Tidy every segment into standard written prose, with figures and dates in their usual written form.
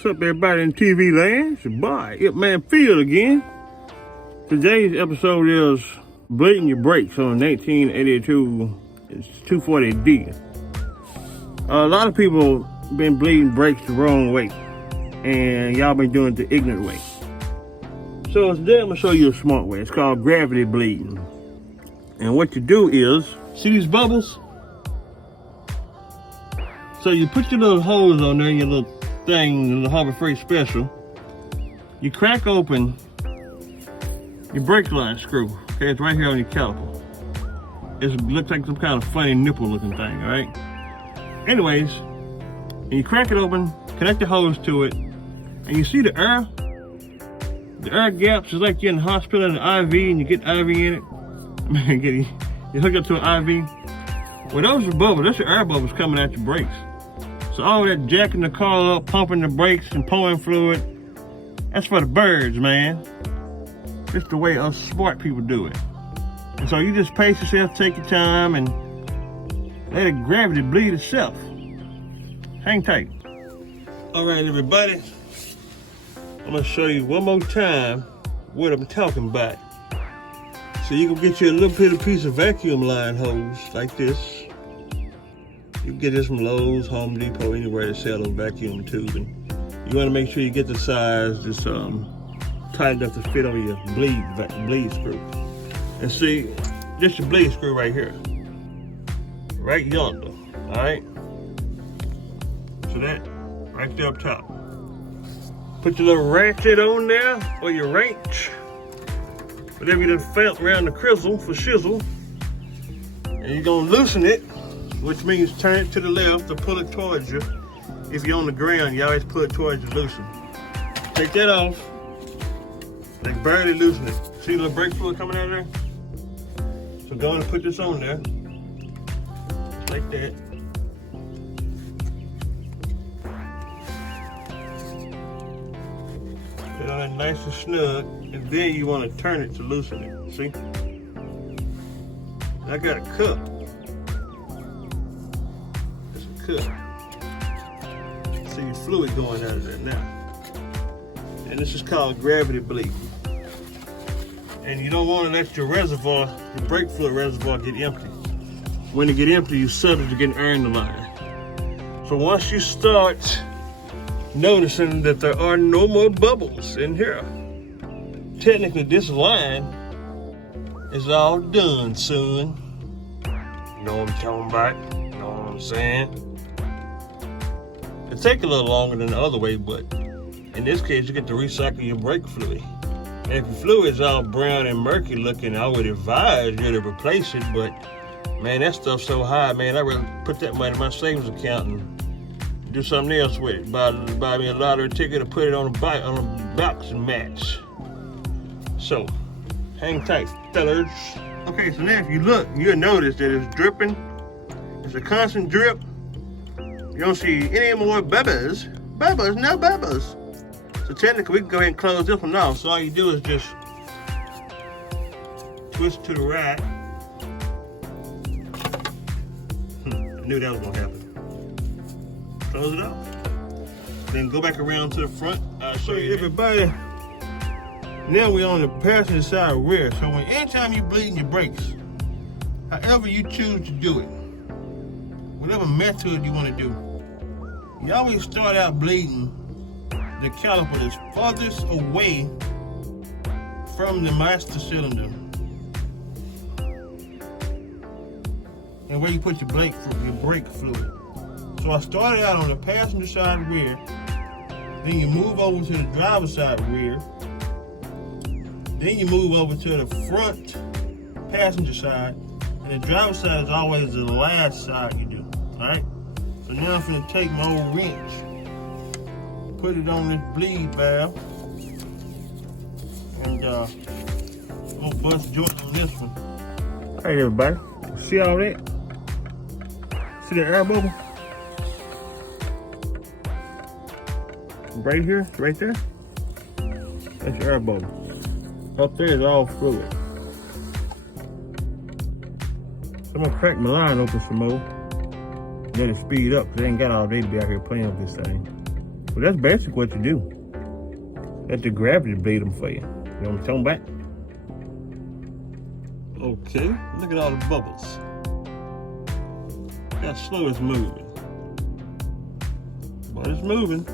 What's up, everybody in TV land? It's your boy, Ip Man Field again. Today's episode is bleeding your brakes on 1982. It's 240D. A lot of people been bleeding brakes the wrong way, and y'all been doing it the ignorant way. So today I'm gonna show you a smart way. It's called gravity bleeding. And what you do is, see these bubbles? So you put your little holes on there in your little thing, the Harbor Freight Special. You crack open your brake line screw. Okay, it's right here on your caliper. It looks like some kind of funny nipple looking thing, alright? Anyways, and you crack it open, connect the hose to it, and you see the air? The air gaps is like you're in the hospital in an IV and you get IV in it. I mean, you hook up to an IV. Well, those are bubbles, that's your air bubbles coming out your brakes. So all that jacking the car up, pumping the brakes and pouring fluid, that's for the birds, man. It's the way us smart people do it. And so you just pace yourself, take your time, and let it gravity bleed itself. Hang tight. All right, everybody. I'm gonna show you one more time what I'm talking about. So you can get you a little bitty piece of vacuum line hose like this. You can get this from Lowe's, Home Depot, anywhere they sell those vacuum tubes. And you want to make sure you get the size just tight enough to fit on your bleed screw. And see, this is your bleed screw right here, right yonder. All right. So that right there up top. Put your little ratchet on there, or your wrench, whatever you done felt around the crizzle for shizzle, and you're gonna loosen it, which means turn it to the left or pull it towards you. If you're on the ground, you always pull it towards you, loosen. Take that off, like barely loosen it. See the little brake fluid coming out of there? So go and put this on there, like that. Put it on it nice and snug, and then you want to turn it to loosen it, see? I got a cup. See your fluid going out of there now. And this is called gravity bleeding. And you don't want to let your reservoir, your brake fluid reservoir, get empty. When it get empty, you settle to get air in the line. So once you start noticing that there are no more bubbles in here, technically this line is all done, son. You know what I'm talking about? You know what I'm saying? It takes a little longer than the other way, but in this case, you get to recycle your brake fluid. And if your fluid is all brown and murky looking, I would advise you to replace it, but man, that stuff's so high, man, I'd rather put that money in my savings account and do something else with it. Buy me a lottery ticket or put it on a boxing match. So, hang tight, fellas. Okay, so now if you look, you'll notice that it's dripping. It's a constant drip. You don't see any more bubbles. Bubbles, no bubbles. So technically, we can go ahead and close this one off. So all you do is just twist to the right. I knew that was gonna happen. Close it off. Then go back around to the front. I'll show you everybody. Now we're on the passenger side rear. So anytime you're bleeding your brakes, however you choose to do it, whatever method you want to do, you always start out bleeding the caliper that's farthest away from the master cylinder and where you put your brake fluid. So I started out on the passenger side rear, then you move over to the driver's side rear, then you move over to the front passenger side, and the driver's side is always the last side you do, all right? So now I'm gonna take my old wrench, put it on this bleed valve, and I'm gonna bust a joint on this one. All right, everybody, see all that? See the air bubble? Right here, right there? That's your air bubble. Up there is all fluid. So I'm gonna crack my line open some more. Let it speed up, because they ain't got all day to be out here playing with this thing. But that's basically what you do. Let the gravity beat them for you. You know what I'm talking about? Okay, look at all the bubbles. How slow it's moving. But it's moving.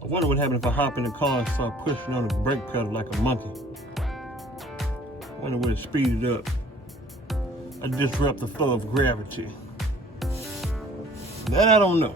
I wonder what happened if I hop in the car and start pushing on the brake pedal like a monkey. I wonder would it speed it up. I disrupt the flow of gravity. That I don't know.